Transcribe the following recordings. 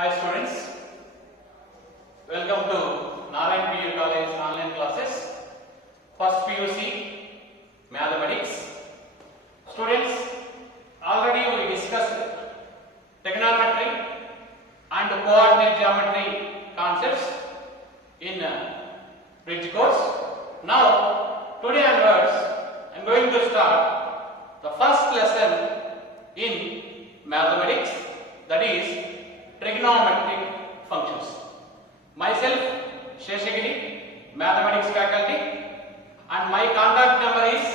Hi students, welcome to Narayan PU College online classes, first PUC Mathematics. Students, already we discussed trigonometry and coordinate geometry concepts in bridge course. Now, today onwards, I am going to start the first lesson in mathematics, that is trigonometric functions. Myself, Sheshagiri, mathematics faculty, and my contact number is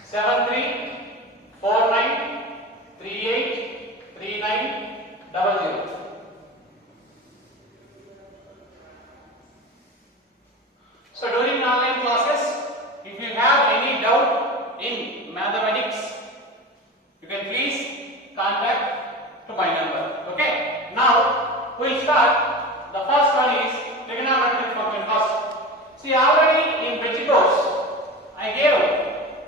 7349383900. So during online classes, if you have any doubt in mathematics, you can please contact to my number. Okay. Now we will start. The first one is trigonometric function first. See, already in bridge course I gave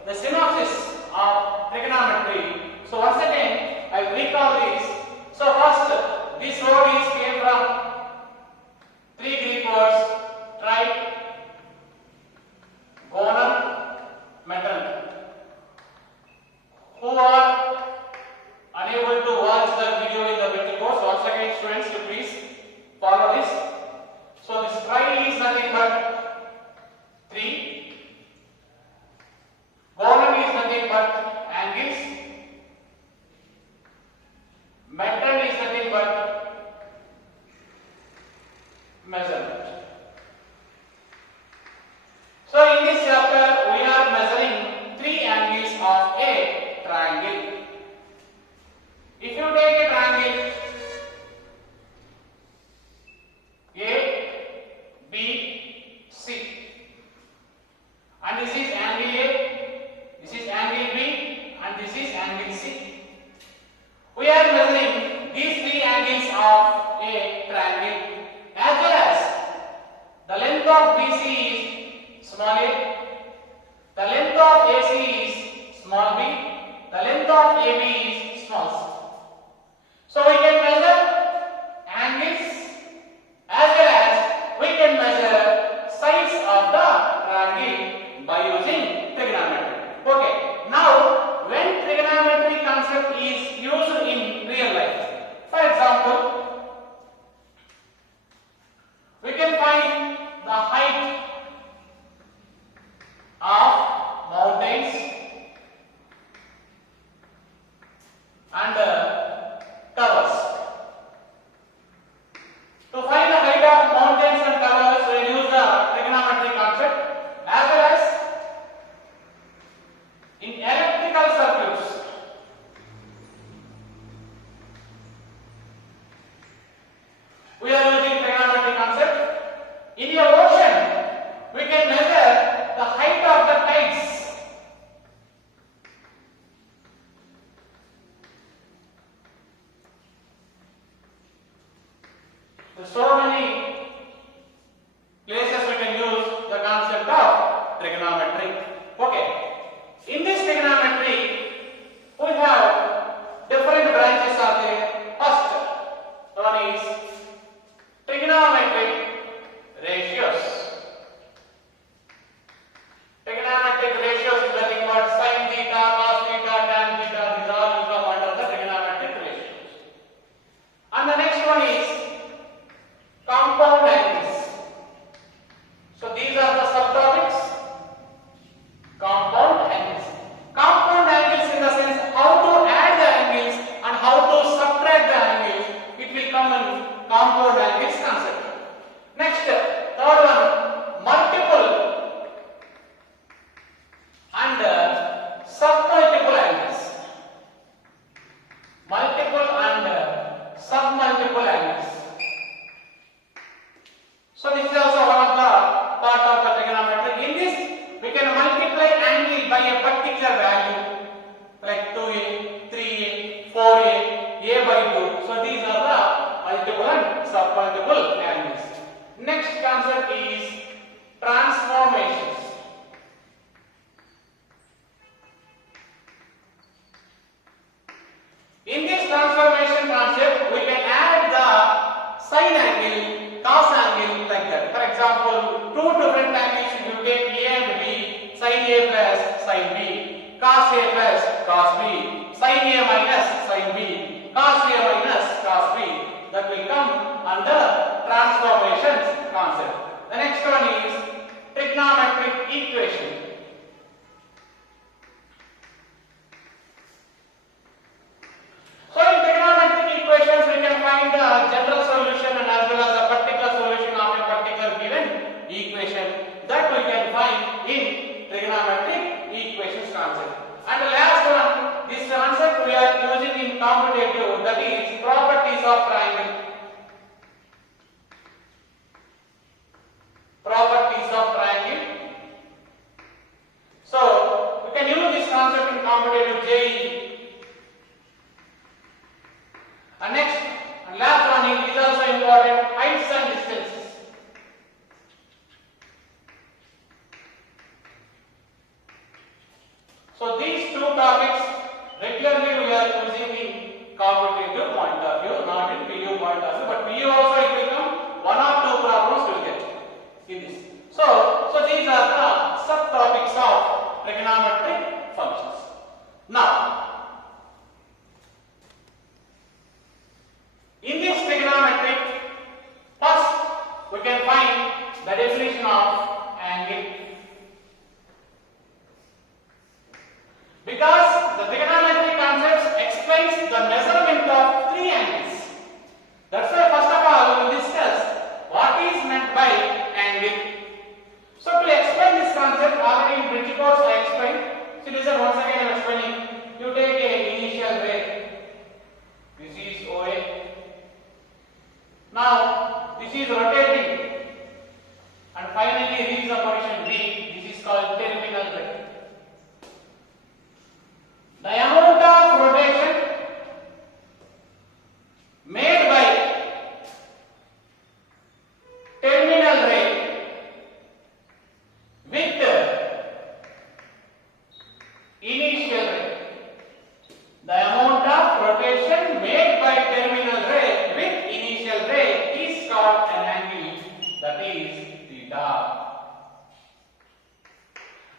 the synopsis of trigonometry. So once again I will recall this. So first, this word is came from three Greek words: tri, gonum, metron. Who are unable to watch the video in the bridge course, once again students, to please follow this. So this tri is nothing but 3, gonum is nothing but angles, metron is nothing but measurement. So in this chapter we are measuring 3 angles of a triangle. If you take a triangle A, B, C, and this is angle A, this is angle B, and this is angle C. We are measuring these 3 angles of a triangle, as well as the length of BC is small a, the length of AC is small b, the length of AB is small c. So we can measure angles as well as we can measure sides of the triangle by using trigonometry. Okay. Now, when trigonometry concept is used in real life, for example, we can find the height of mountains and towers. To find the height of mountains and towers, we will use the trigonometry concept, as well as in electrical circuits. We are using trigonometry concept. In the ocean, we can measure the height of the tides. So many places we can use the concept of trigonometry. Okay. In this trigonometry, we have different branches are there. First one is trigonometric ratios. Trigonometric ratios is nothing but sin theta, cos theta, tan theta. These all will come under the trigonometric ratios. And the next one is compound angles. So these are the subtopics. Compound angles. Compound angles in the sense how to add the angles and how to subtract the angles. It will come in compound angles concept. Next, third one, multiple and submultiple angles. Multiple and submultiple angles. So this is also one of the part of the trigonometry. In this, we can multiply angle by a particular value, like 2a, 3a, 4a, a by 2. So these are the multiple and submultiple angles. Next concept is transformations. In this transformation concept, we sine angle, cos angle, like that. For example, two different angles, if you take A and B, sin A plus sin B, cos A plus cos B, sin A minus sin B, cos A minus cos B, that will come under transformations concept. The next one is trigonometric equation. So in trigonometric equations we can find the general solution and as well as a particular solution of a particular given equation, that we can find in trigonometric equations concept. And the last one, this concept we are using in competitive, that is properties of triangle. Properties of triangle. So we can use this concept in competitive JEE. And next, and last one is also important, heights and distances. So these two topics regularly we are using in competitive point of view, not in PU point of view, but PU also it will come, one or two problems will get in this. So these are the subtopics of trigonometric functions. Now, in this trigonometric, first we can find the definition of angle. Because the trigonometric concepts explains the measurement of three angles. That's why first of all we will discuss what is meant by angle. So to explain this concept, already in bridge course I explained. So listen, once again I am explaining. You take a initial ray. This is OA. Now this is rotating and finally reaches the position B. This is called terminal ray. The amount of rotation made by terminal ray with initial ray. The amount of rotation made by terminal ray with initial ray is called an angle, that is theta.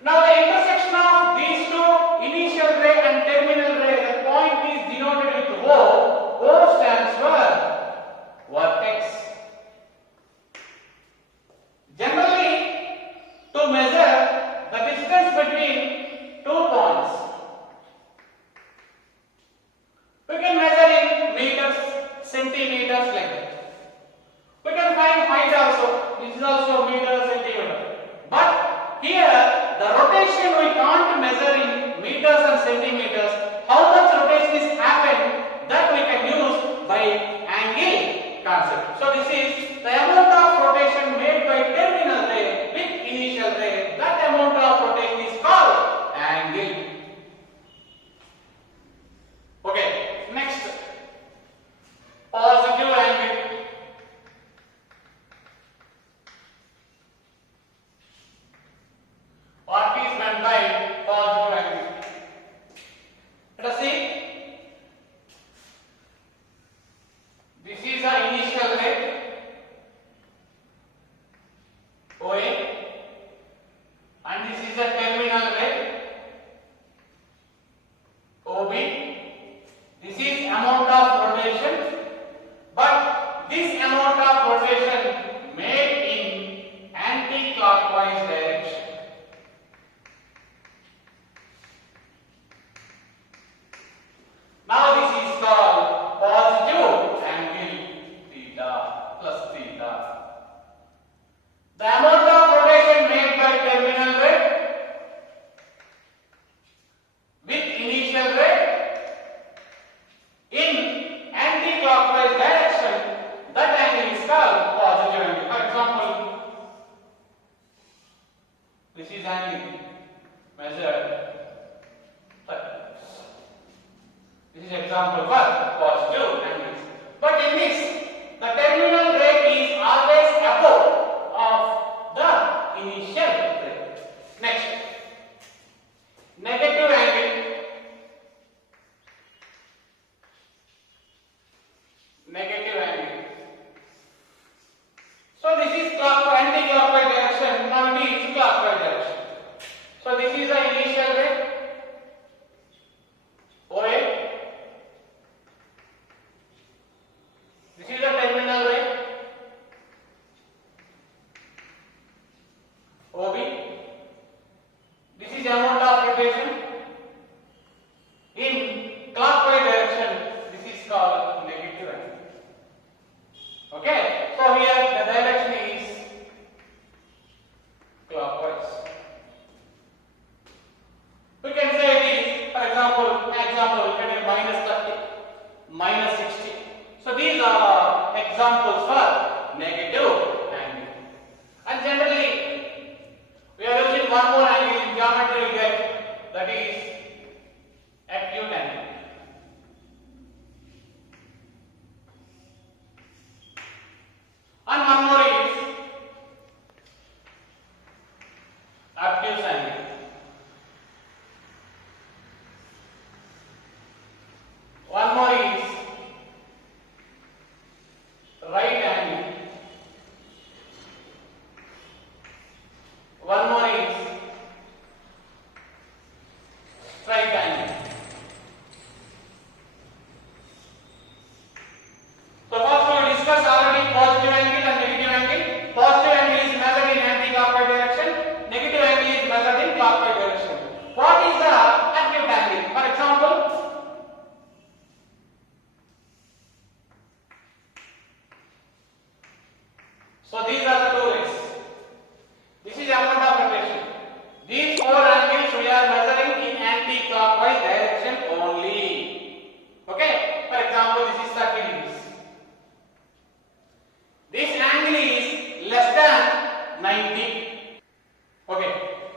Now the intersection of these two, initial ray and terminal ray, the point is denoted with O. O stands for vertex. Generally, to measure the distance between 2 points, we can measure in meters, centimeters, like that. We can find height also. This is also meter, centimeter. But here the rotation we can't measure in meters and centimeters. How much rotation is happened, that we can use by angle concept. So this is the amount of rotation made by terminal ray with initial ray. That amount of rotation is called angle. Okay, next, positive angle. What is meant by positive angle? Let us see. This is the initial ray So these are examples for negative angle. And generally, we are using one more angle in geometry we get, that is acute angle. And one more is obtuse angle. One more is right angle. One more is straight angle. So first we discussed already positive angle and negative angle. Positive angle is measured in anti-clockwise direction. Negative angle is measured in clockwise direction. What is the acute angle? For example, so these are the two rays. This is amount of rotation. These four angles we are measuring in anti-clockwise direction only. Okay? For example, this is 30 degrees. This angle is less than 90. Okay.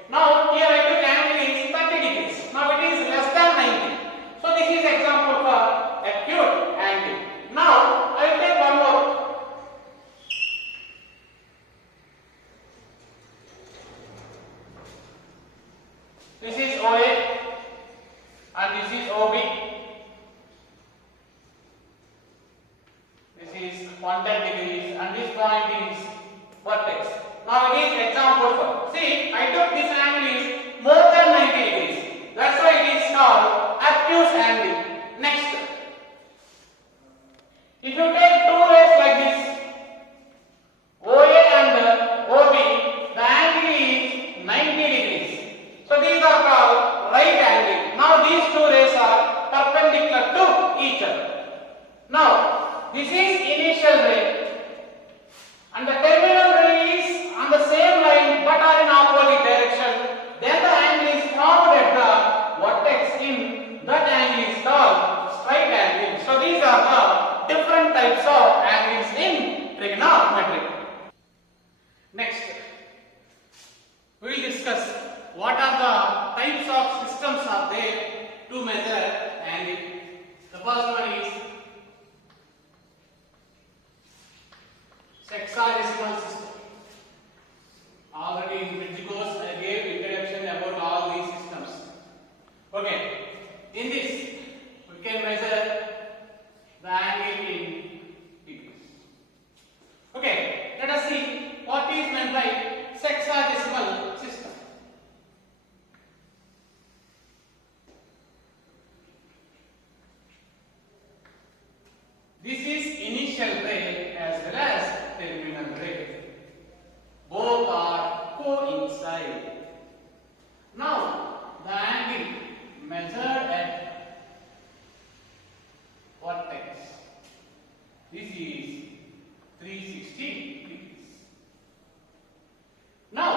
Now here I took angle is 30 degrees. Now it is less than 90. So this is example for acute angle. Now I will take one more. This is OA and this is OB. This is 110 degrees and this point is vertex. Now it is example for. See, I took this angle is more than 90 degrees. That's why it is called obtuse angle. Next, if you take two rays like this, OA and OB, the angle is 90 degrees. So these are called right angle. Now these two rays are perpendicular to each other. Now this is initial ray and the terminal ray is on the same line but are in opposite direction. Then the angle is formed at the vertex. In that angle is called straight angle. So these are the different types of angles in trigonometry. Next, we will discuss what are the types of systems are there to measure angle. The first one is sexagesimal system. Already in bridge course I gave introduction about all these systems. Okay, in this we can measure the angle in degrees. Okay, let us see what is meant by sexagesimal system. This is initial ray as well as terminal ray. Both are coincide. Now, the angle measured at vertex. This is 360 degrees. Now,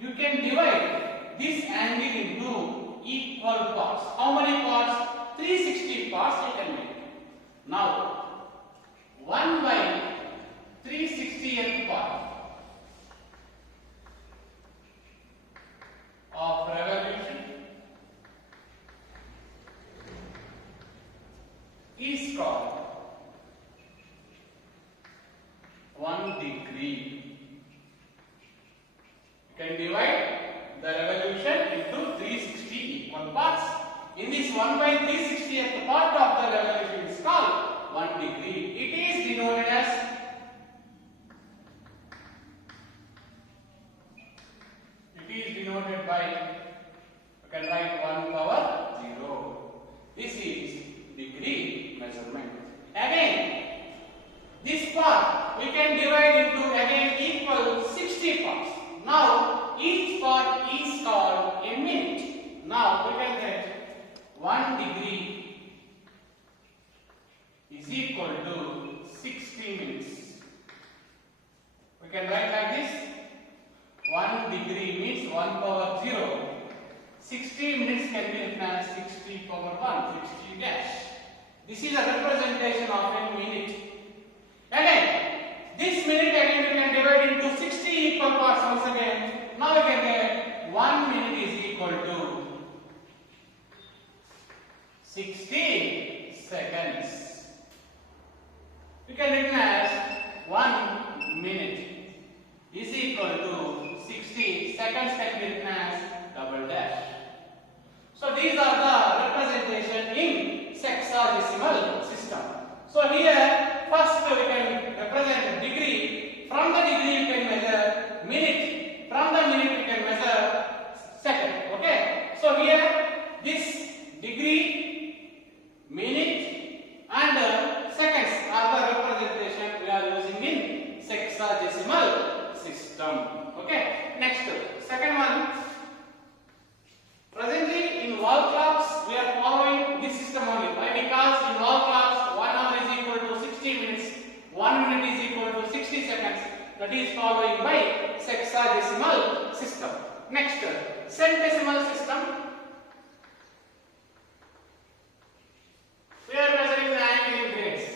you can divide this angle into equal parts. How many parts? 360 parts you can make. Now, 1 by 360th part of revolution is called 1 degree. You can divide the revolution into 360 equal parts. In this 1 by 360th part of the revolution is called 1 degree. It is denoted as by, you can write 1 power 0. This is degree measurement. Again, this part we can divide into again equal 60 parts. Now each part is called a minute. Now we can get 1 degree is equal to 60 minutes. We can write like this. 1 degree means 1 power 0. 60 minutes can be written as 60 power 1, 60 dash. This is a representation of a minute. seconds. We can written as 1 minute is equal to 60 seconds can be written as double dash. So these are the representation in sexagesimal system. So here first we can represent degree. From the degree you can measure minute. From the minute you can measure second. Okay. So here this degree, minute and seconds are the representation we are using in sexagesimal system. Okay. Next, second one. Presently in wall clocks we are following this system only. Why? Because in wall clocks 1 hour is equal to 60 minutes, 1 minute is equal to 60 seconds. That is following by sexagesimal system. Next, centesimal system. We are measuring the angle in grades.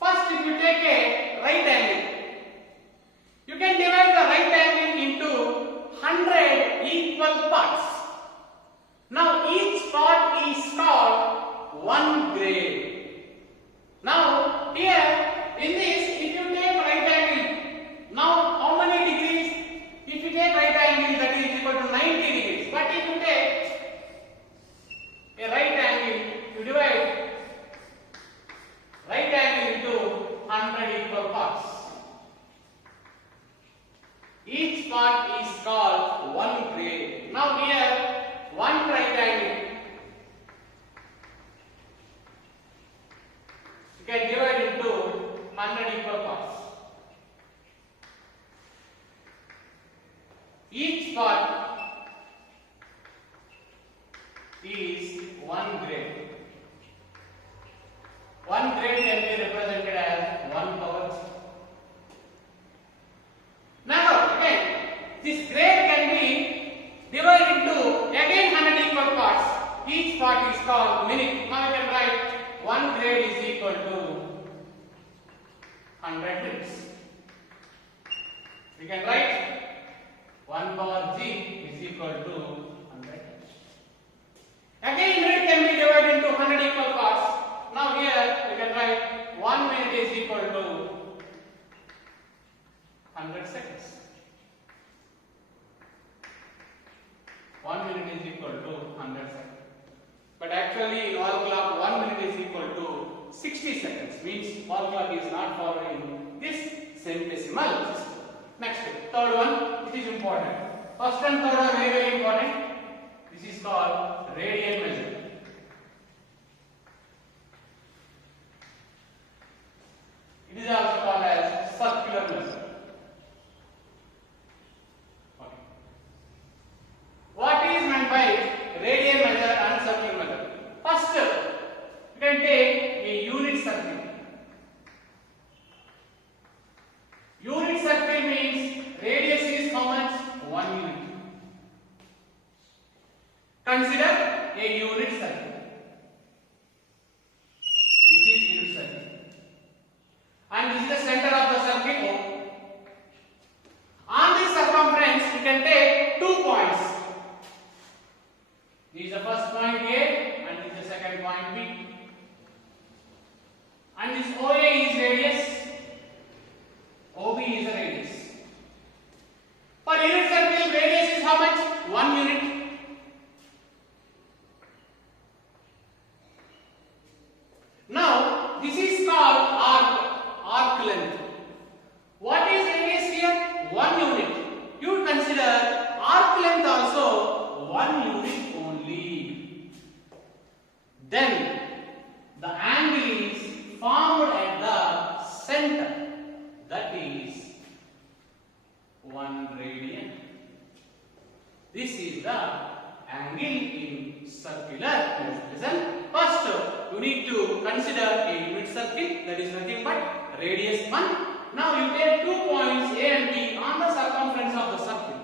First, if you take a right angle, you can divide the right angle into 100 equal parts. Now each part is called 1 grade. Now here in this, if you take right angle, now how many degrees? If you take right angle, that is equal to 90 degrees. But if you take a right angle, you divide right angle into 100 equal parts. Each part is called 1 grade. Now here, one right angle, you can divide into 100 equal parts. Each part is 1 grade. 1 grade can be represented as 1 power 3. Now again, this grade can be divided into again 100 equal parts. Each part is called minute. Now you can write 1 grade is equal to 100 minutes. We can write 1 power g is equal to 100. Again, minute can be divided into 100 equal parts. Now here we can write 1 minute is equal to 100 seconds. 1 minute is equal to 100 seconds. But actually in wall clock 1 minute is equal to 60 seconds. Means wall clock is not following this centesimal system. Next, third one, it is important. First and third are very, very important. This is called radian measure. It is also called as circular measure. Okay. What is meant by radian measure and circular measure? First, you can take a unit circle. Unit circle means radius is how much? 1 unit. Consider a unit circle. This is unit circle. And this is the center of the circle O. On this circumference, you can take 2 points. This is the first point A and this is the second point B. And this OA is radius, OB is the radius. For unit circle, radius is how much? 1 unit. Now, this is called arc length. What is radius here? 1 unit. You consider arc length also 1 unit only. Then, the angle is formed at the center. That is 1 radian. This is the angle in circular measure. Listen, first you need to consider a unit circle, that is nothing but radius 1. Now you take 2 points A and B on the circumference of the circle.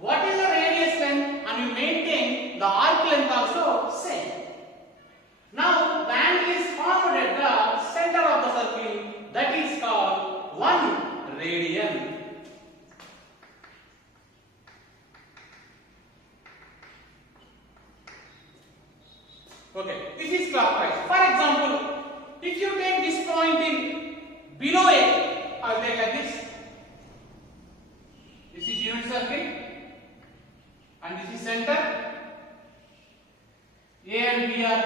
What is the radius length? And you maintain the arc length also same. Now the angle is formed at the center of the circle, that is called 1 radian. Okay, this is clockwise. For example, if you take this point in below A, I'll take like this. This is unit circle and this is center. A and B are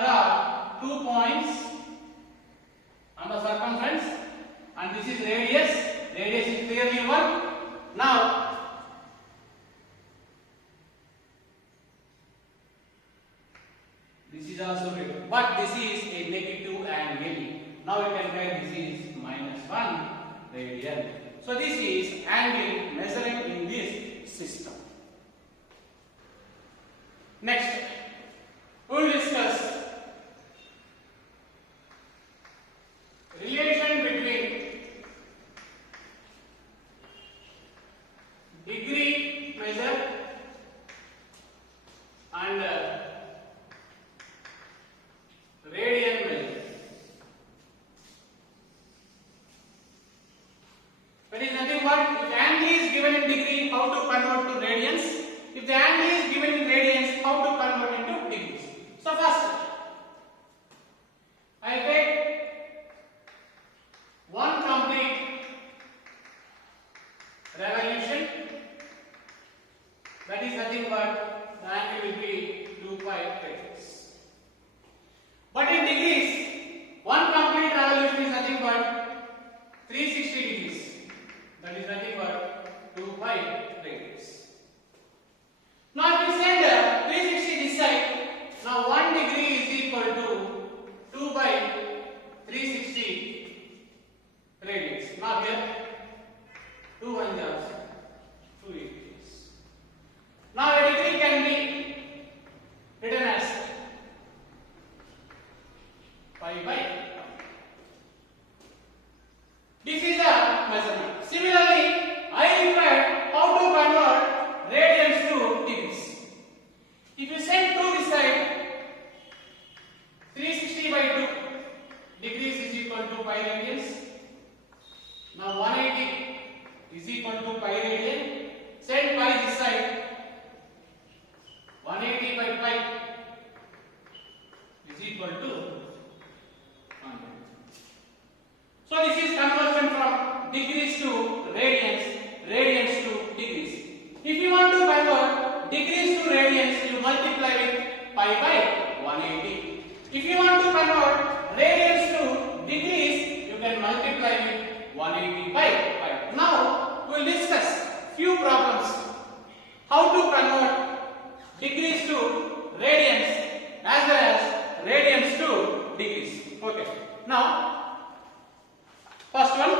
the 2 points on the circumference and this is radius. Radius is clearly 1. Now this is also written, but this is a negative angle. Now you can write this is -1 radian. So this is angle measuring in this system. Next, we will discuss relation between degree measure and radian measure. That is nothing but if angle is given in degree, how to convert to radians. If the angle is given in radians, how to convert into degrees. So first, I take one complete revolution. That is nothing but the angle will be 2 pi radians. But in degrees, one complete revolution is nothing but 360 degrees. That is nothing but 2 pi radians. Now if we send 360 this side, now 1 degree is equal to 2 by 360 radians. Now here 2 1 is 2 degrees. Now a degree can be written as pi by. This is the measurement. Similarly, I require how to convert radians to degrees. If you send 2 this side, 360 by 2 degrees is equal to pi radians. Now 180 is equal to pi radian. Send pi this side. 180 by pi is equal to 100. So this is conversion from degrees to radians, radians to degrees. If you want to convert degrees to radians, you multiply with pi by 180. If you want to convert radians to degrees, you can multiply with 180 by pi. Now we will discuss few problems. How to convert degrees to radians as well as radians to degrees. Okay. Now, first one.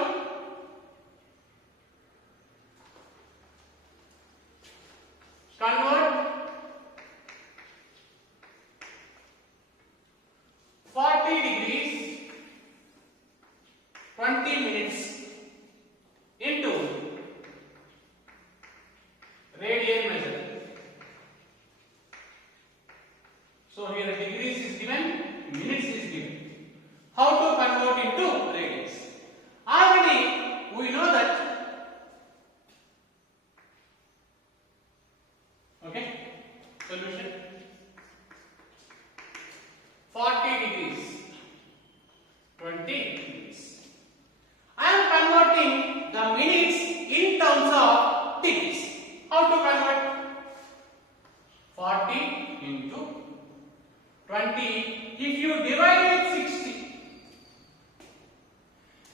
Convert 40 degrees 20 minutes into radian measure. So here degrees is given, minutes is given. How to convert into radians? Already we know that. Okay, solution 40 degrees 20 minutes. I am converting the minutes in terms of degrees. How to convert? 40 into 20. If you divide with 60,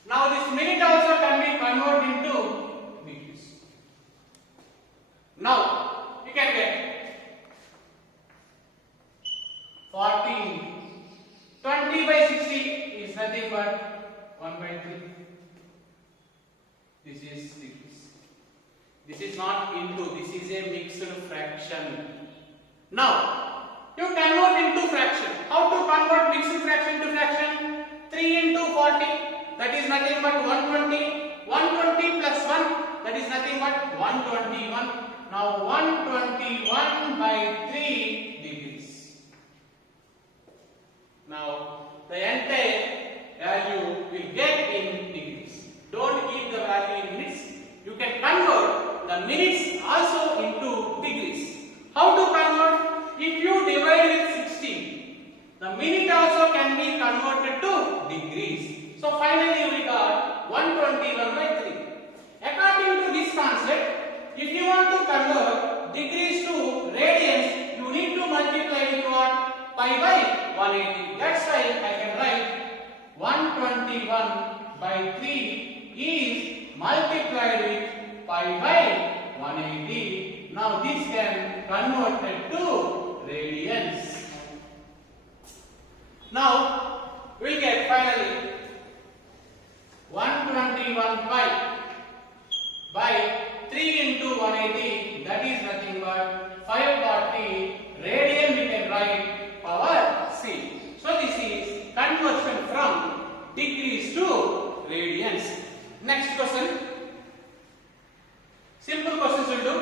now this minute also can be converted into degrees. Now you can get 40 20 by 60 is nothing but 1 by 3. This is degrees. This is not into, this is a mixed fraction. Now you convert into fraction. How to convert mixed fraction to fraction? 3 into 40, that is nothing but 120. 120 plus 1, that is nothing but 121. Now 121 by 3 degrees. Now the entire value will get in degrees. Don't keep the value in minutes. You can convert the minutes also into degrees. How to convert? If you divide with 60, the minutes convert degrees to radians, you need to multiply with what? Pi by 180. That's why I can write 121 by 3 is multiplied with pi by 180. Now this can converted to radians. Now we'll get finally 121 pi by 3 into 180, that is nothing but 540 radian. We can write power c. So this is conversion from degrees to radians. Next question. Simple questions will do.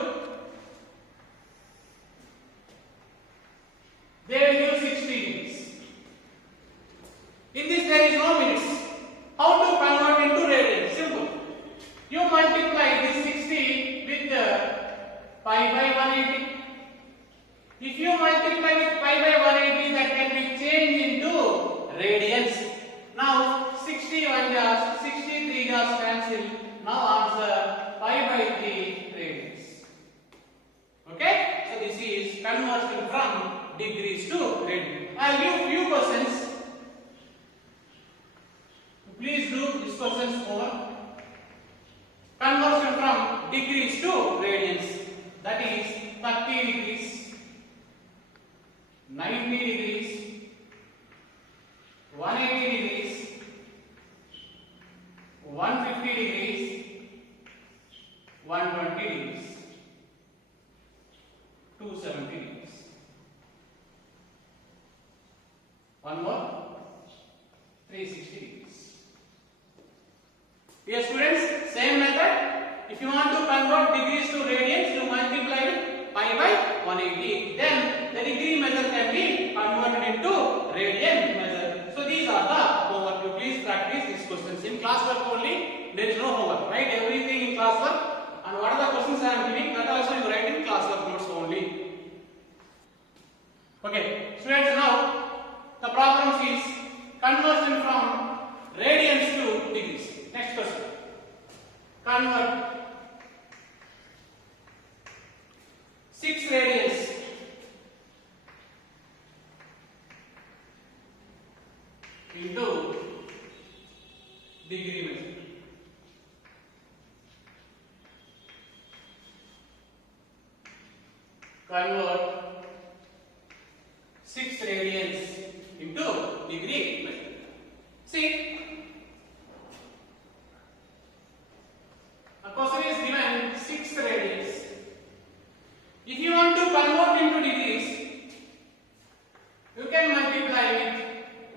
They will give 60 degrees. In this there is no minutes. How to convert into radians? Simple. You multiply this 60 with pi by 180. If you multiply with pi by 180, that can be changed into radians. Now 61 just 63 just cancel. Now answer pi by 3 radians. Okay? So this is conversion from degrees to radians. I will give few questions. Please do these questions over. Conversion from degrees to radians. That is 30 degrees, 90 degrees, 180 degrees, 150 degrees, 120 degrees, 270 degrees. One more, 360 degrees. Yes, students, same method. If you want to convert degrees to radians, you multiply with pi by 180. Then the degree method can be converted into radian method. So these are the homework. You please practice these questions in classwork only. There is no homework. Write everything in classwork, and what are the questions I am giving, that also you write in classwork notes only. Okay, students, now the problem is conversion from radians to degrees. Next question. Convert 6 radians into degree method. Convert 6 radians into degree method. See, a question is given 6 radians. If you want to convert into degrees, you can multiply with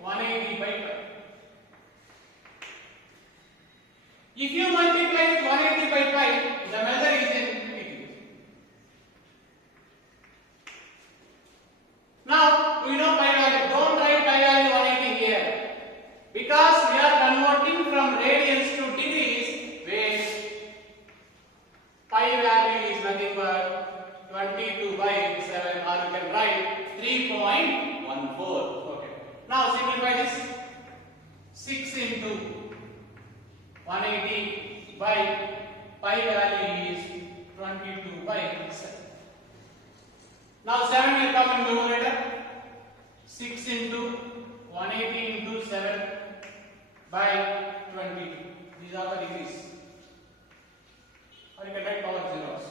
180 by pi. If you multiply with 180 by pi, the measure is in degree. Now, we know pi value. Don't write pi value 180 here, because we are converting from radians to degrees, where pi value is nothing but 22 by 7, or you can write 3.14. Okay. Now simplify this. 6 into 180 by pi value is 22 by 7. Now 7 will come in numerator. 6 into 180 into 7 by 22. These are the degrees. Or you can write power zeros.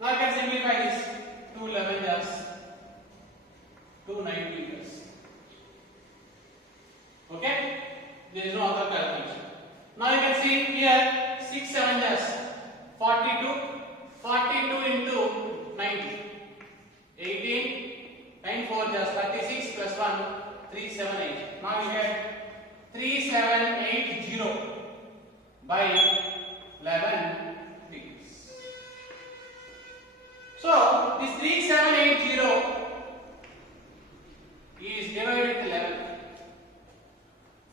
Now I can simplify this. 211 just 290 just. Okay? There is no other calculation. Now you can see here 6 7 just 42. 42 into 90. 18. 9 4 just 36 plus 1 378. Now you get 3780 by 11 degrees. So this 3780 is divided with 11.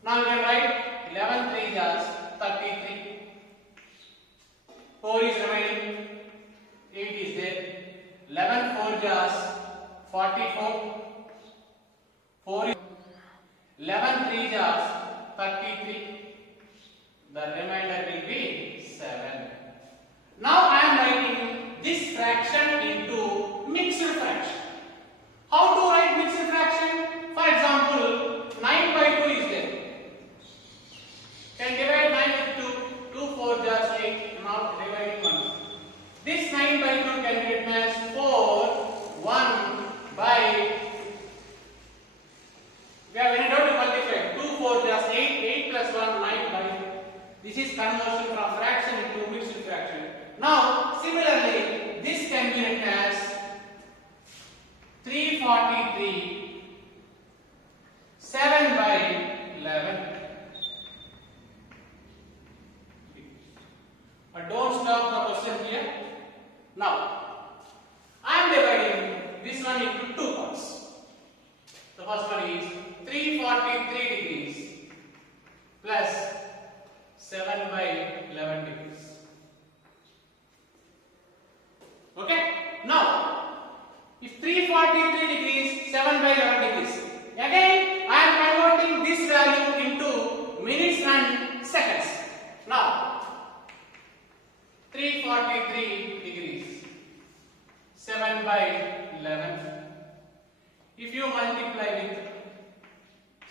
Now you can write 11 3 just 33. 4 is remaining. 8 is there. 11 4 just 44. 4 is 11 3 just 33. The remainder will be 7. Now I am writing this The first one is 343 degrees plus 7 by 11 degrees. Okay? Now, if 343 degrees, 7 by 11 degrees. Again, I am converting this value into minutes and seconds. Now, 343 degrees, 7 by 11. If you multiply with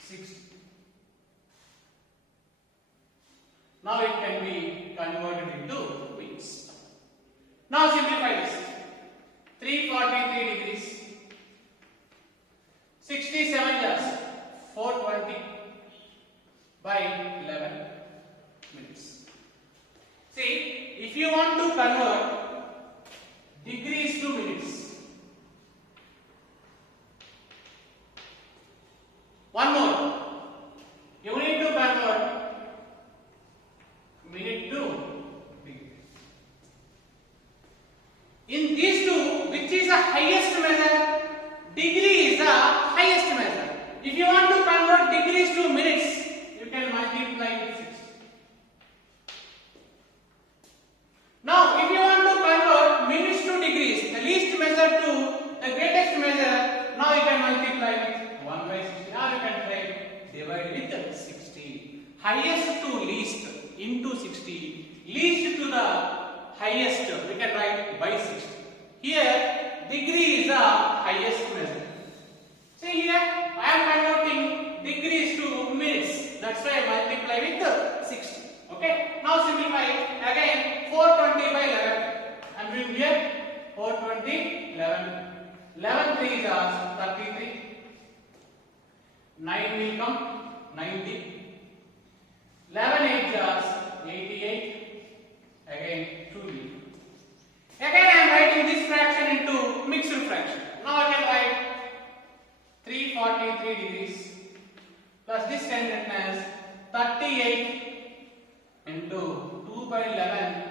60, now it can be converted into minutes. Now simplify this. 343 degrees, 67 years, 420 by 11 minutes. See, if you want to convert degrees to minutes, one more, you need to convert minute to degree. In these two, which is the highest measure? Degree is the highest measure. If you want to convert degrees to minutes, you can multiply with 6. Now, if you want to convert minutes to degrees, the least measure to the greatest measure, now you can multiply with 1 by 60. Now you can try divide with 60. Highest to least into 60. Least to the highest, we can write by 60. Here, degree is the highest measure. See here, I am converting degrees to minutes. That's why I multiply with 60. Okay. Now simplify again. 420 by 11. I am doing here 420, 11. 11 3 is 33. 9 will come 90. 11 8 is 88. Again 2 will. Again I am writing this fraction into mixed fraction. Now I can write 343 degrees plus this can be written as 38 into 2 by 11.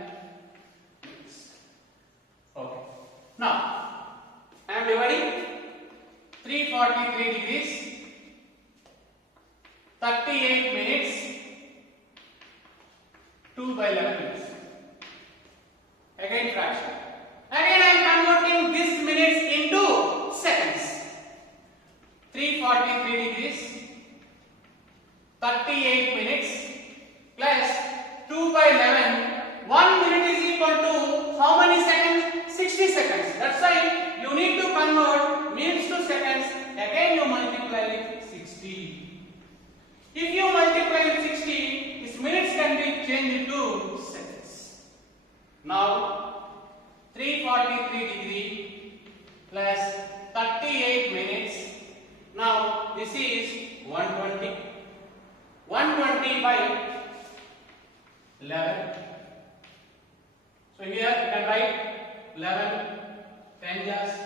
Okay. Now I am dividing 343 degrees, 38 minutes, 2 by 11 minutes. Again fraction. Again I am converting this minutes into seconds. 343 degrees, 38 minutes plus 2 by 11. 1 minute is equal to how many seconds? 60 seconds. That's why you need to convert minutes to seconds. Again you multiply with 60. If you multiply with 60, this minutes can be changed into seconds. Now 343 degree plus 38 minutes. Now this is 120. 120 by 11. So here you can write 11, 10 just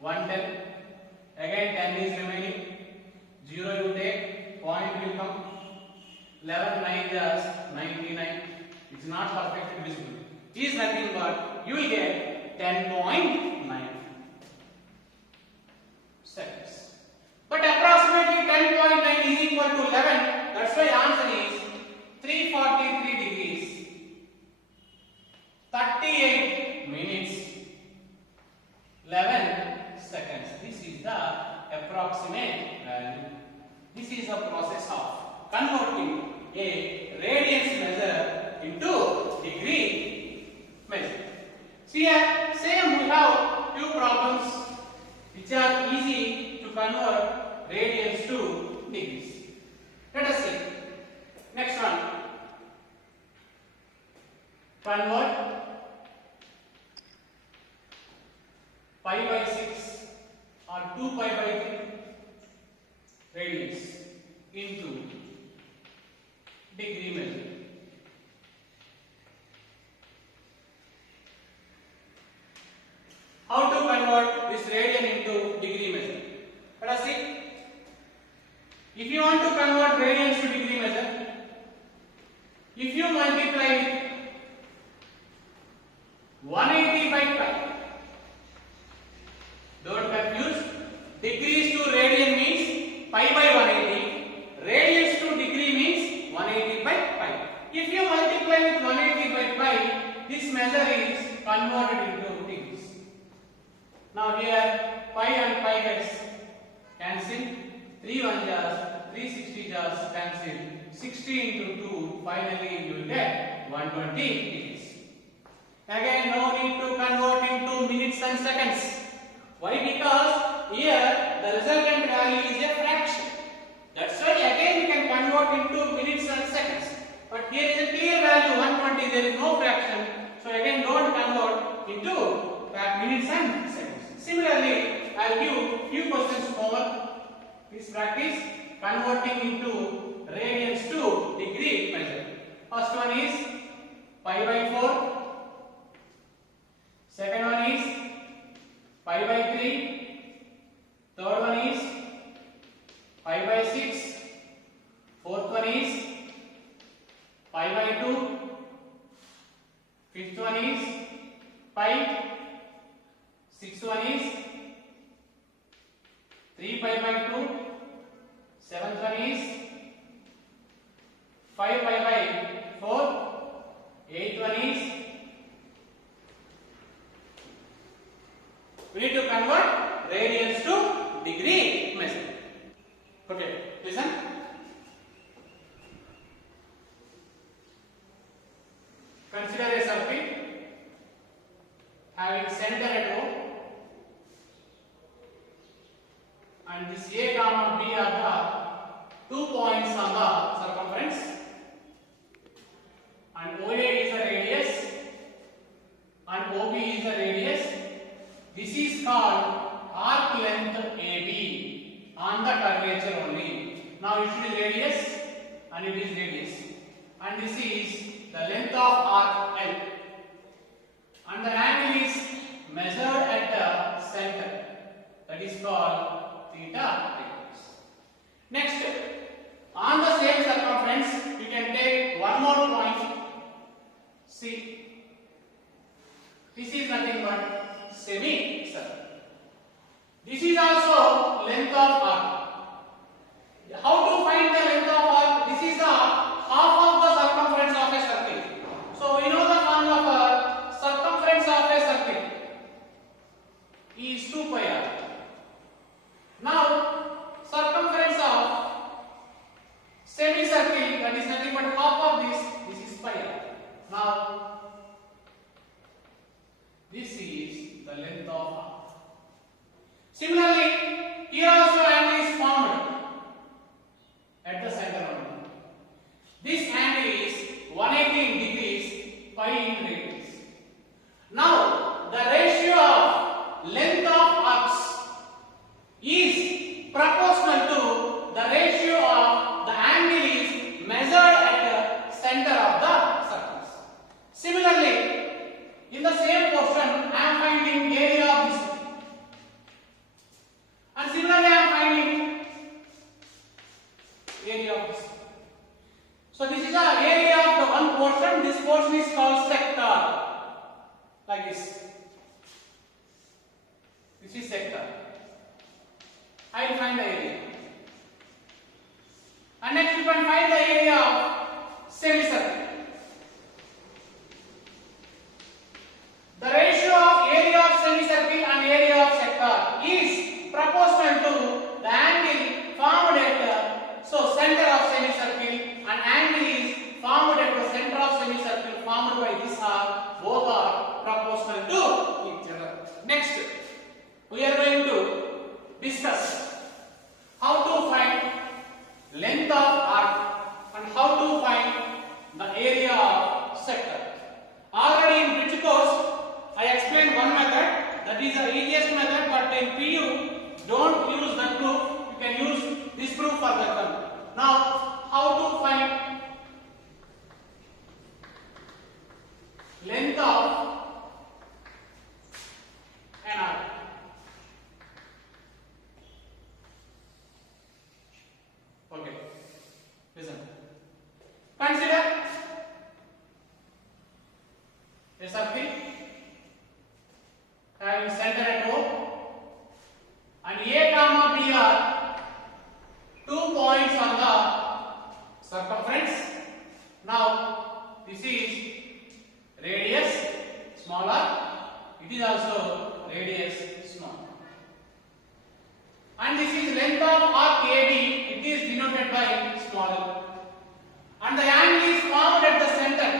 110. Again 10 is remaining. 0 you take, point will come. 11 9 just 99. It's not perfectly visible. Is nothing but you will get 10.9 seconds. But approximately 10.9 is equal to 11. That's why answer is 343 degrees, 38 minutes, 11 seconds. This is the approximate value. This is the process of converting a radians measure into degree measure. See here, same we have few problems which are easy to convert radians to degrees. Let us see. Next one. Convert pi by 6 or 2 pi by 3 radians into degree measure. How to convert this radian into degree measure? Let us see. If you want to convert radians to degree measure, if you multiply with 180 by pi, don't confuse. Degrees to radian means pi by 180. Radius to degree means 180 by pi. If you multiply with 180 by pi, this measure is converted into degrees. Now here pi and pi gets cancelled. 3 1 jars, 360 jars cancelled. 60 into 2, finally you will get 120 degrees. Again, no need to convert into minutes and seconds. Why? Because here the resultant value is a fraction. That's why again we can convert into minutes and seconds. But here is a clear value 120. There is no fraction. So again, don't convert into minutes and seconds. Similarly, I will give few questions more. Please practice converting into radians to degree measure. First one is pi by 4. Second one is pi by 3. Third one is pi by 6. Fourth one is pi by 2. Fifth one is pi. Sixth one is 3 pi by 2. Seventh one is 5 pi by 4. Eighth one is we need to convert radians to degree measure. Okay, listen. Consider a circle having center at O, and this A comma B are the 2 points on the circumference, and OA is the radius and OB is the radius. This is called arc length AB on the curvature only. Now it is radius and it is radius, and this is the length of arc L, and the angle is measured at the center. That is called theta degrees. Next, on the same circumference, we can take one more point. See, this is nothing but semicircle. This is also length of arc. How to find the length of arc? This is the half of the circumference of a circle. So we know the formula for circumference of a circle is 2 pi r. Now circumference of semicircle, that is nothing but half of this. This is pi r. Now this is the length of arc. Similarly, here also angle is formed at the center only. This angle is 180 degrees pi in radius. Now the ratio of length of arcs is proportional to the ratio of the angle is measured at the center of the circle. Similarly, in the same portion, I am finding area of this, and similarly I am finding area of this. So this is the area of the one portion. This portion is called sector, like this. This is sector. I will find the area, and next we can find the area of semicircle. The ratio of area of semicircle and area of sector is proportional to the angle formed at the center of semicircle, and angle is formed at the center of semicircle formed by this arc. Both are proportional to each other. Next, we are going to discuss how to find length of arc and how to find the length of arc AB, it is denoted by small l. And the angle is formed at the center,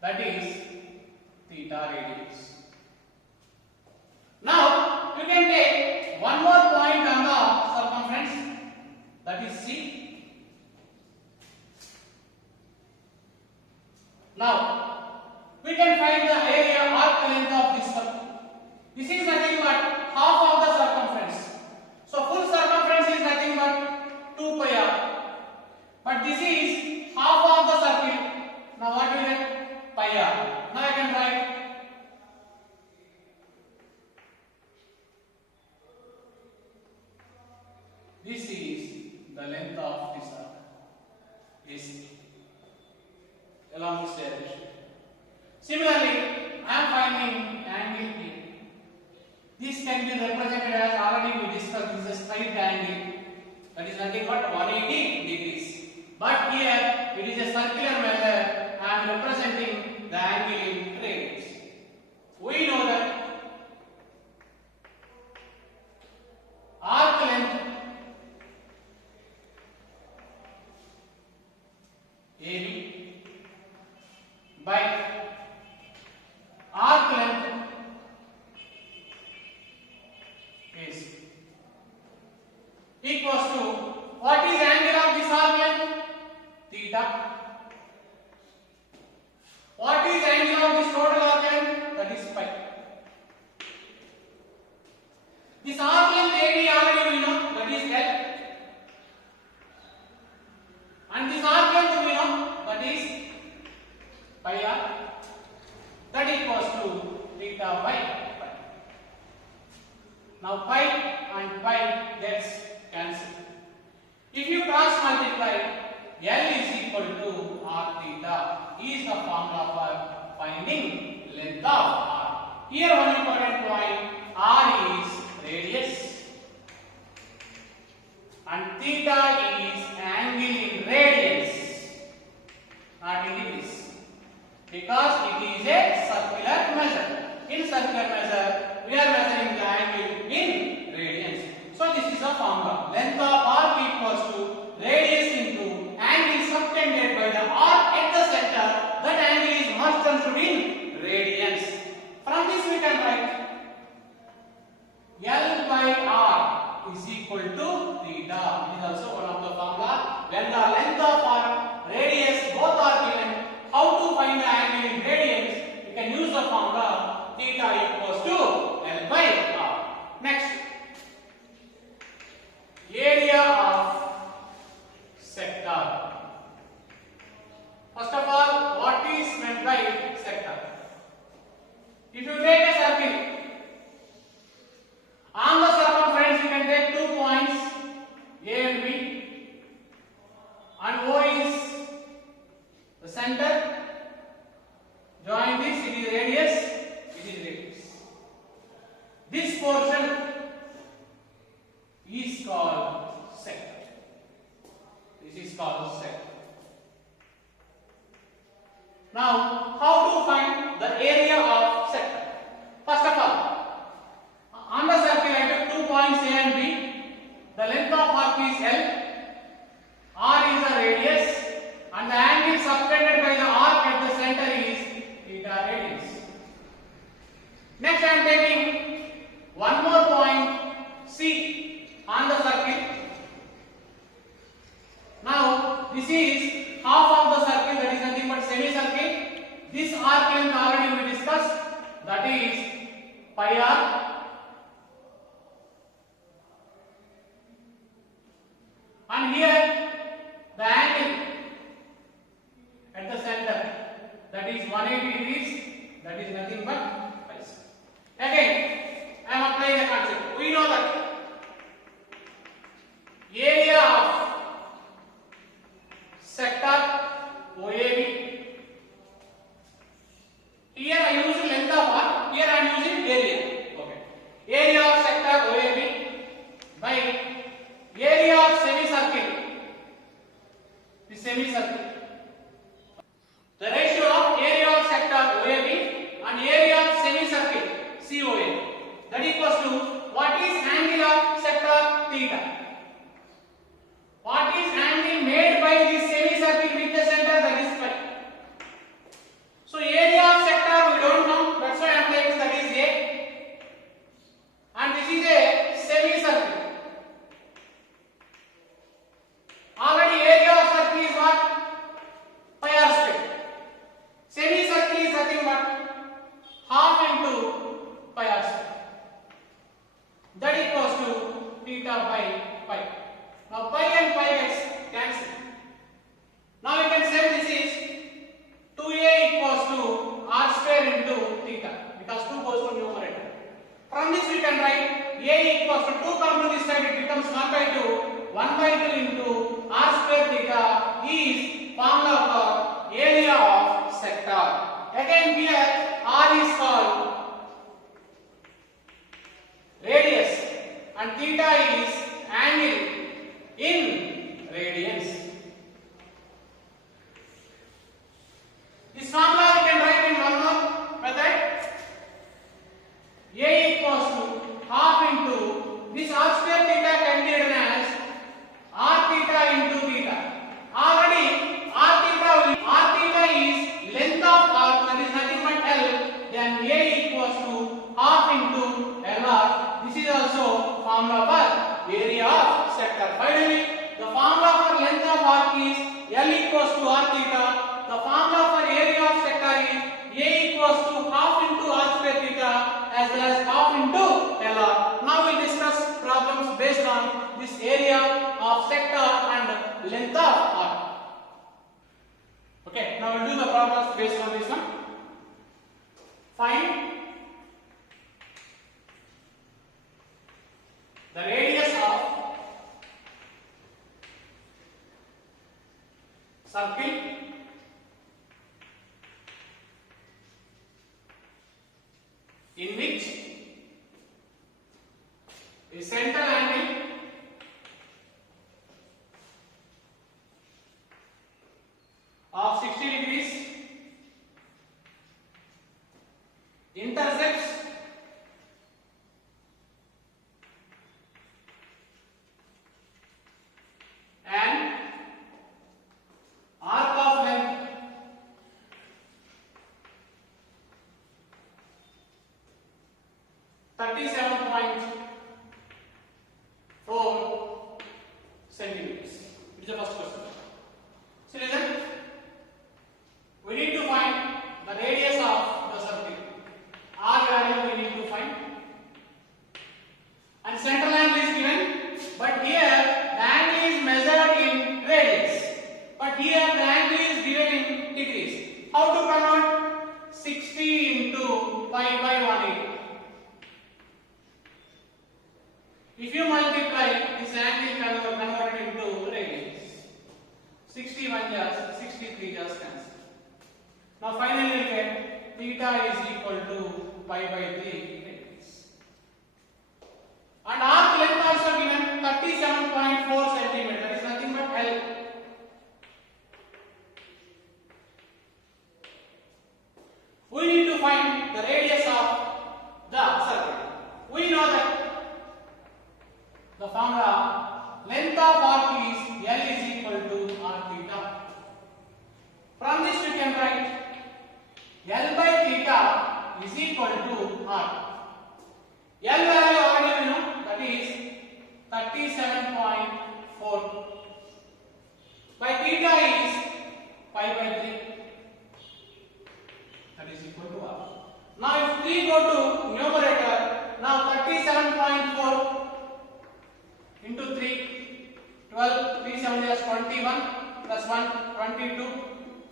that is theta radius. Now you can take one more point on the circumference, that is C. Now we can find the area arc length of this circle. This is nothing but half of the circumference. So full circumference is nothing but 2 pi r. But this is half of the circle. Now what will get? Pi r. Now I can write this is the length of this arc, AC, along this direction. Similarly, I am finding angle here. This can be represented as, already we discussed, this is a straight angle, that is nothing but 180 degrees. But here it is a circular measure. I am representing the angle in radians. We know that arc length AB by arc length AC equals to, what is angle of this arc length? Theta. What is angle of this total arc length? That is pi. This arc length AB already we know, that is L. And this arc length we know, that is pi r. That equals to theta by pi. Now pi and pi gets cancelled. If you cross multiply, L is equal to r theta is the formula for finding length of r. Here one important point, r is radius and theta is angle in radians, not in degrees, because it is a circular measure. In circular measure, we are measuring the angle in radians. So this is the formula. Length of arc equals to radius into angle subtended by the arc at the center. That angle is much considered in radians. From this we can write L by R is equal to theta. This is also one of the formula. When the length of arc, radius both are given, how to find the angle in radians? You can use the formula theta equals to L by R. Next, area of sector. First of all, what is meant by sector? If you take a circle, on the circumference you can take 2 points A and B, and O is the center. Join this, it is radius, it is radius. This portion is called sector. This is called sector. Now, how to find the area of sector? First of all, on the circle I took 2 points A and B. The length of arc is L, R is the radius, and the angle subtended by the arc at the center is theta radius. Next I am taking one more point C on the circle. Now this is half of the circle, that is nothing but semicircle. This arc length already we discussed, that is pi r. And here the angle at the center, that is 180 degrees, that is nothing but pi. Again, I am applying the concept. We know that area of sector OAB. Here I am using length of arc, here I am using area. Okay. Area of sector OAB by area of semicircle. The semicircle. The ratio of area of sector OAB and area of semicircle COA. That equals to, what is angle of sector theta. What is angle made by this semicircle with the center? That is phi. So area of sector we don't know. That's why I am taking that is A. And this is a semicircle. Already area of circle is what? Pi r square. Semicircle is nothing but half into pi r square. That equals to theta by pi. Now pi and pi gets cancelled. Now we can say this is 2a equals to r square into theta because 2 goes to numerator. From this we can write a equals to 2 come to this side, it becomes 1 by 2. 1 by 2 into r square theta is formula for area of sector. Again here r is called radius and theta is angle in radians. This formula we can write in one more method. A equals to half into this r square theta can be written as r theta into theta. Already r theta is length of arc, that is nothing but L. Then A equals to half into LR. This is also formula for area of sector. Finally, the formula for length of arc is L equals to r theta. The formula for area of sector is A equals to half into r square theta as well as half into LR. Now we will discuss problems based on this area of sector and length of arc. Okay, now we will do the problems based on this one. Find the radius of circle in which a central angle of 60 degrees intercepts an arc of length 37.4 centimeters. It is the first question. So listen, we need to find the radius of the circle. R value we need to find. And central angle is given, but here the angle is measured in radius. But here the angle is given in degrees. How to convert 60 into pi by 180? If you multiply this angle converted into radians, 61 just 63 just cancel. Now finally we get theta is equal to pi by 3 radians. And arc length also given 37.4 centimeter. That is nothing but L. We need to find the radius of the circle. We know that the formula length of arc is L is equal to r theta. From this we can write L by theta is equal to r. L value already we know, that is 37.4. By theta is pi by 3. That is equal to r. Now if 3 go to numerator, now 37.4 into 3, 12, 3 7 is 21 plus 1, 22,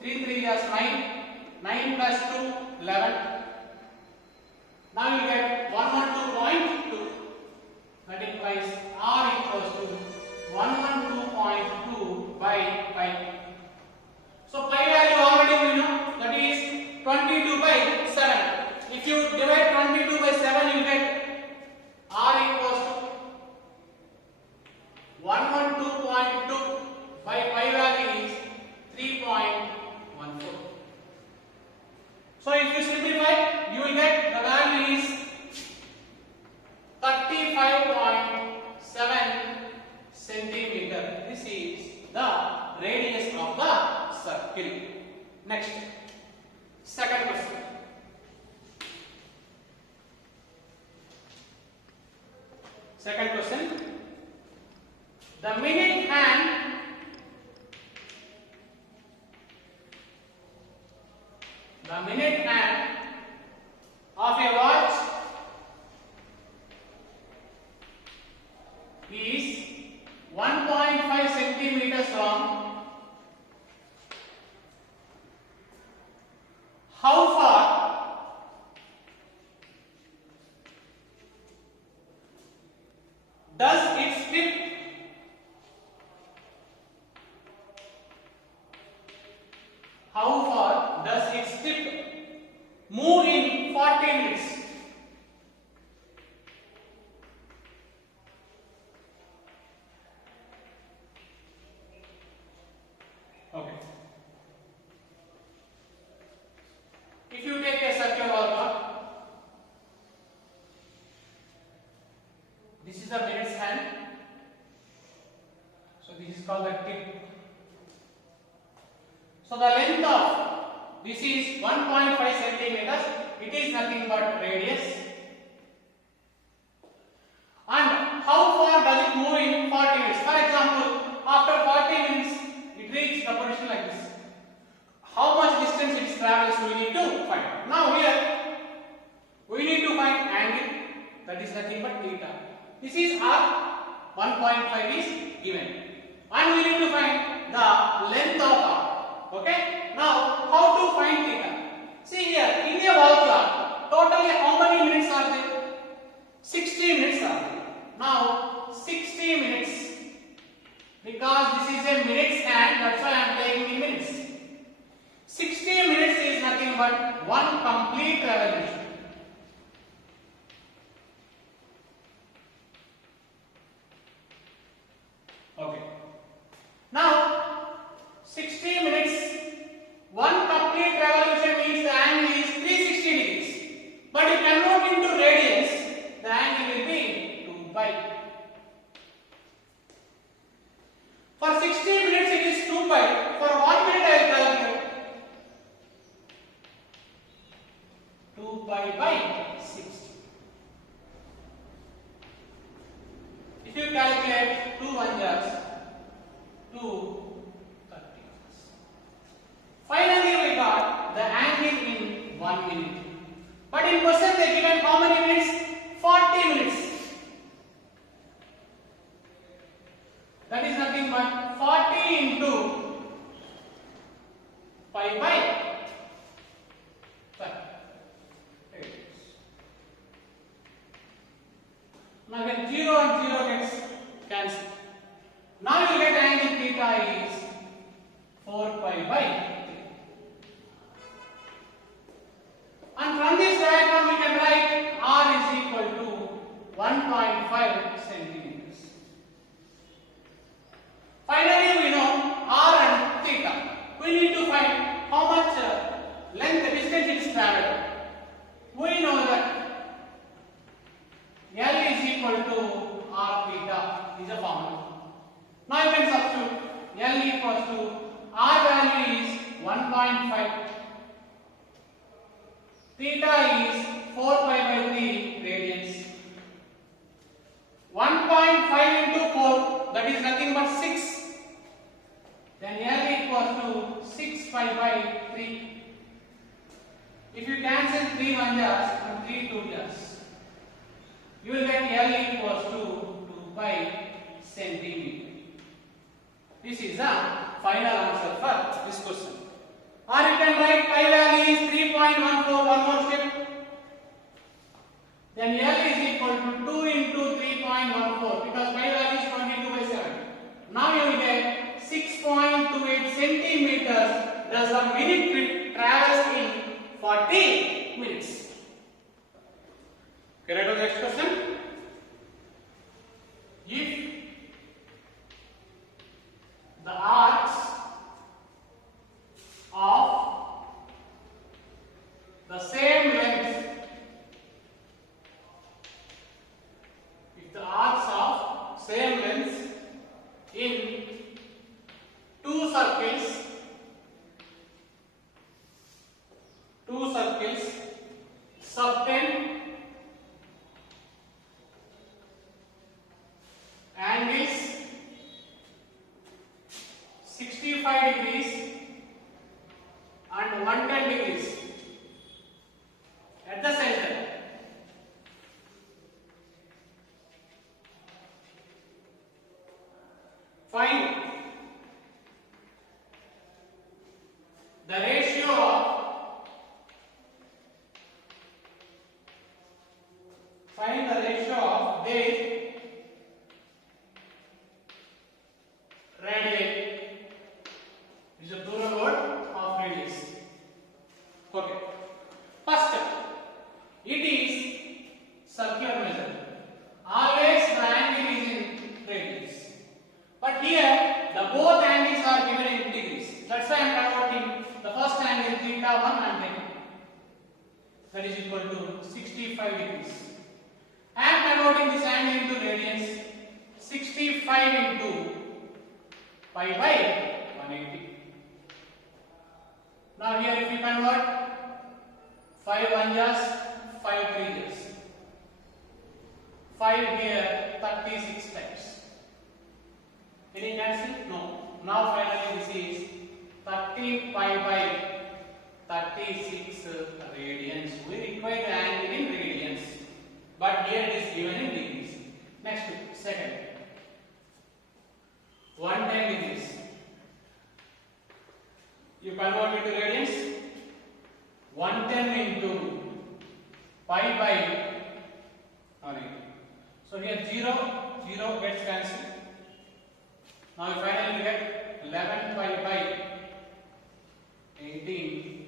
3 3 is 9, 9 plus 2, 11. Now you get 112.2. That implies r equals to 112.2 by pi. So pi value already we know, that is 22 by 7. If you divide 22 by 7, you get r equals to 112.2 by pi value is 3.14. So if you simplify, you will get the value is 35.7 hill. Next, second question. Second question. The minute hand of a watch is 1.5 centimeters long. How far does its tip move in 40 minutes? Okay. If you take a circular clock, this is the minute's hand. So this is called the tip. So the length of this is 1.5 centimeters. It is nothing but radius. And how far does it move in 40 minutes? For example, after 40 minutes, it reaches the position like this. How much distance it travels we need to find. Now here, we need to find angle, that is nothing but theta. This is r, 1.5 is given. And we need to find the length of r. Okay? Now, how to find theta? See here, in a wall clock, totally how many minutes are there? 60 minutes are there. Now, 60 minutes. Because this is a minute's hand, that's why I am taking in minutes. 60 minutes is nothing but one complete revolution. Okay. Now, 60 minutes, one complete revolution means the angle is 360 degrees. But if you convert into radians, the angle will be 2 pi. For 60 minutes it is 2 pi. For 1 minute I will calculate 2 pi by 60. If you calculate 2 1s, 2 30. Finally we got the angle in 1 minute. But in question they given how many minutes? 40 minutes. That is nothing but 40 into pi by 30. Now when 0 and 0 gets cancelled. Now you will get angle theta is 4 pi by 3. And from this diagram we can write r is equal to 1.5 centimeters. Finally we know r and theta. We need to find how much length, distance it is traveled. We know that L is equal to r theta is a formula. Now you can substitute L equals to r value is 1.5, theta is 4 pi by 3 radians. 1.5 into 4, that is nothing but 6. Then L equals to 6 pi by 3. If you cancel 3 1s and 3 2s, you will get L equals to 2 pi centimeter. This is the final answer for this question. Or you can write pi value is 3.14, one more step. Then L is equal to 2 into 3.14 because pi value is 22 by 7. Now you will get 6.28 centimeters does the minute trip travels in 40 minutes. Can I do the next question? If the arcs of the same length 65 degrees and 110 degrees at the center. Find the ratio of their radii. Is a plural word of radius. Okay. First step. It is circular measure. Always the angle is in radius. But here the both angles are given in degrees. That's why I am converting the first angle theta 1 and then that is equal to 65 degrees. I am converting this angle into radians. 65 into pi by 180. Now here if we convert 5 1s, 5 3s. 5 here 36 times. Any cancel? No. Now finally this is 30 pi by 36 radians. We require the angle in radians, but here it is given in degrees. Next, second. 110 degrees. You convert it to radians. 110 into pi by 180. So here 0 gets cancelled. Now we finally get 11 pi by 18.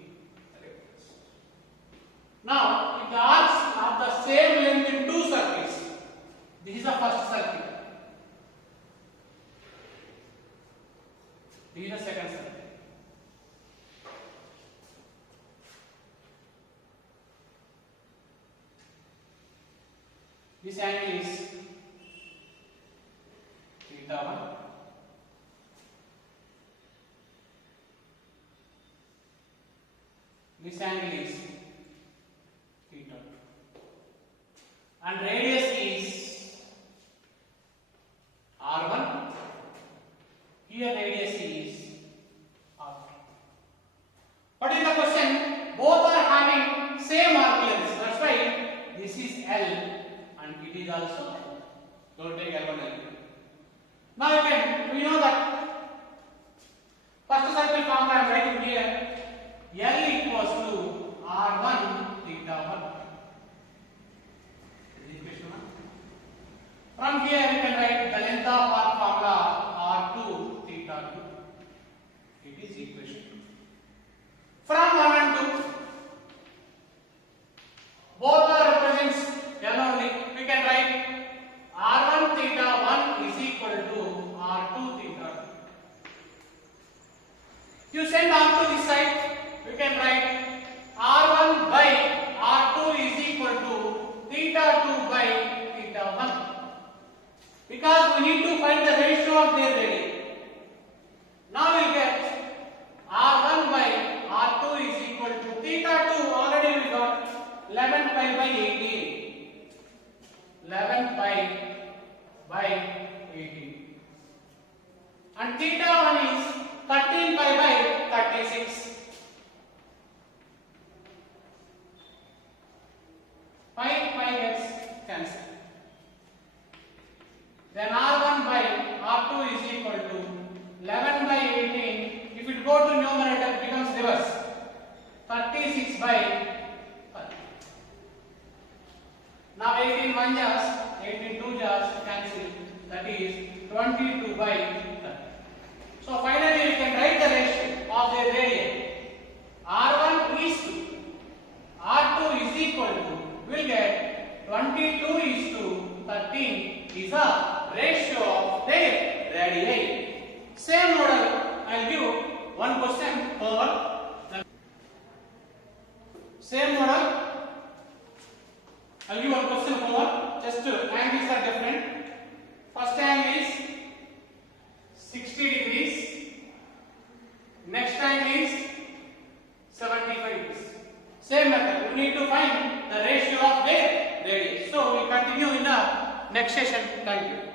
Now if the arcs are the same length in two circles, this is the first circle. This is the second circle. This angle is theta 1. This angle is theta 2. And radius is r1. Here radius is r2. But in the question, both are having same arc length. That's why this is L and it is also. Don't take L1 L2. Now we know that first circle formula I am writing here. L equals to r1 theta 1. This is equation 1. From here we can write the length of arc formula r2 theta 2. It is equation 2. From 1 and 2, both are represents L only. We can write r1 theta 1 is equal to r2 theta 2. You send r to this side. We can write r1 by r2 is equal to theta 2 by theta 1. Because we need to find the ratio of their radii. Now we get r1 by r2 is equal to theta 2. Already we got 11 pi by 18. 11 pi by 18. And theta 1 is 13 pi by 36. Pi gets cancelled. Then r1 by r2 is equal to 11 by 18. If it go to numerator, it becomes reverse. 36 by 30. Now 18 1 jars, 18 2 jars cancel. That is 22 by 30. So finally we can write the ratio of their radii. R1 is to R2 is equal to, we'll get 22 is to 13 is a ratio of their radii. Same model, I'll give one question over. Same model, I'll give one question over. Just angles are different. First angle is 60 degrees. Next angle is 75 degrees. Same method. We need to find the ratio of their radii. So we continue in the next session. Thank you.